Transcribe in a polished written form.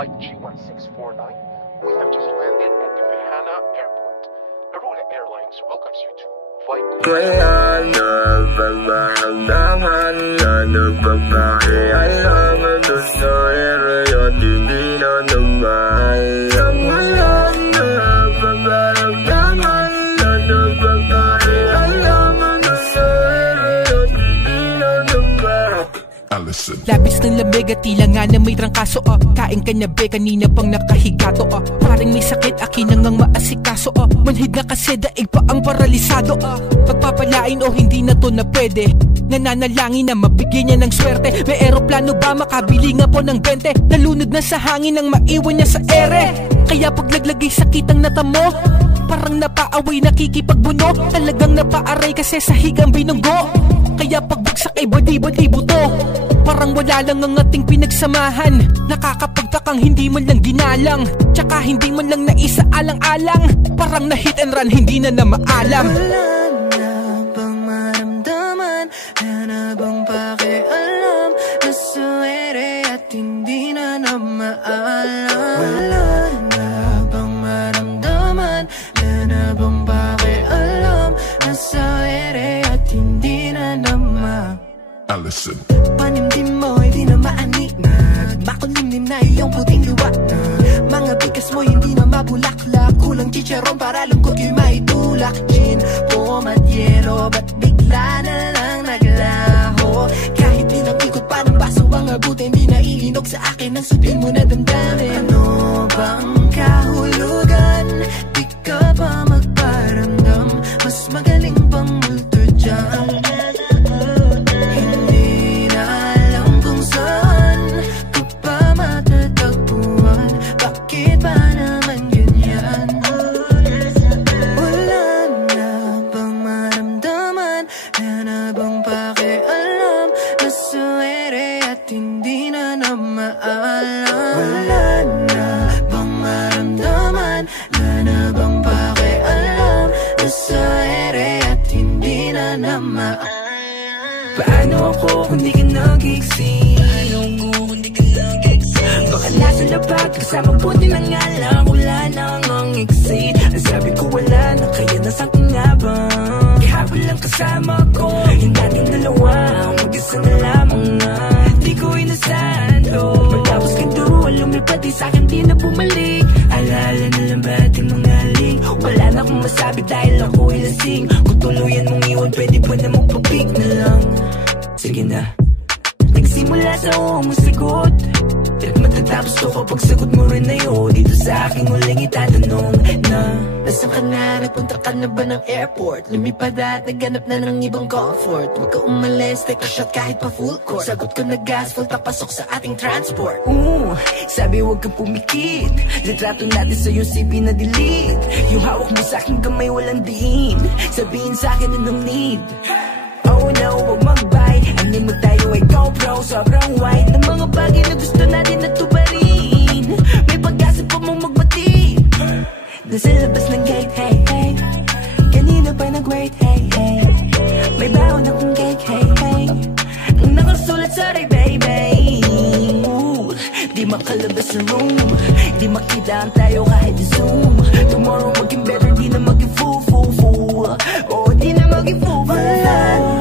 Flight G1649, we have just landed at Divihana Airport. Garuda Airlines welcomes you to flight. Kaya nagpapahangdaman na nagbabae ay ang gusto at hindi na naman. Ang walang nagpapahangdaman na nagbabae ay ang gusto at hindi na naman. Labis ng lamig at tila nga na may trangkaso. Kain ka na be, kanina pang nakahigato. Parang may sakit, akin nang maasikaso. Manhid na kasi daig pa ang paralisado. Pagpapalain o hindi na to na pwede. Nananalangin na mabigyan niya ng swerte. May eroplano ba makabili nga po ng 20? Nalunod na sa hangin ang maiwan niya sa ere. Kaya paglaglagay sakit ang natamo, parang napaaway nakikipagbuno. Talagang napaaray kasi sa higang binunggo. Kaya pagbagsak ay badi-badi buto. Parang wala lang ang ating pinagsamahan. Nakakapagtakang hindi man lang ginalang, tsaka hindi man lang naisaalang-alang. Parang na hit and run, hindi na maalam. Wala na bang maramdaman? Wala na bang pakialam? Nasuere at hindi na maalam. Wala na bang maramdaman? Wala na bang pakialam? Nasuere at hindi na Allison. Panimdim mo hindi na maaninag. Makulimlim na iyong puting liwanag. Mga bigas mo hindi na mabulaklak. Kulang chicharon para lungkot yung maitulak. Gin, pom at yelo, ba't bigla na lang naglaho? Kahit pinakikot pa ng baso ang abutin, hindi na iinog sa akin ang sutil mo na damdamin. Ano bang kahulugan? Di ka pa magparamdam. Mas magaling pang multo dyan. Paano ako kung di ka nag-exist? Baka nasa labag kasama buti na nga lang. Wala nang ang exit. Ang sabi ko wala na, kaya nasangkin nga ba? Kahapon lang kasama ko, yung dating dalawa, mag-isa na lamang na. Di ko inasahan to, matapos ka doon, lumipad di sa'kin di na bumalik. Alaala na lang ba ating mga ling? Wala na akong masabi dahil ako'y lasing. Kung tuluyan mong iwan, pwede pa na magpapik na lang. Sige na. Nagsimula sa mo sagot, at matatapos to kapag sagot mo rin na yun. Dito sa aking huling itatanong na nasaan ka na? Nagpunta ka na ba ng airport? Lumipad at naghanap na ng ibang comfort. Huwag ka umalis, take a shot kahit pa full court. Sagot ko na asphalt, papasok sa ating transport. Sabi huwag kang pumikit. Litrato natin sa iyong CP na delete. Yung hawak mo sa aking kamay walang diin. Sabihin sa akin anong need. Oh no, huwag mag-buy. Anin mo tayo ay GoPro, sobrang wide. Ng mga bagay na gusto natin na tubarin. May pag-asa pa mong magbati. Nasa labas ng gate, hey, hey. Kanina pa nag-wait, hey, hey. May bawon akong cake, hey, hey. Ang nakasulat sa ray, baby. Di makalabas sa room. Di makita ang tayo kahit i-zoom. Tomorrow maging better, di na maging foo-foo-foo. Oh, di na maging foo-foo.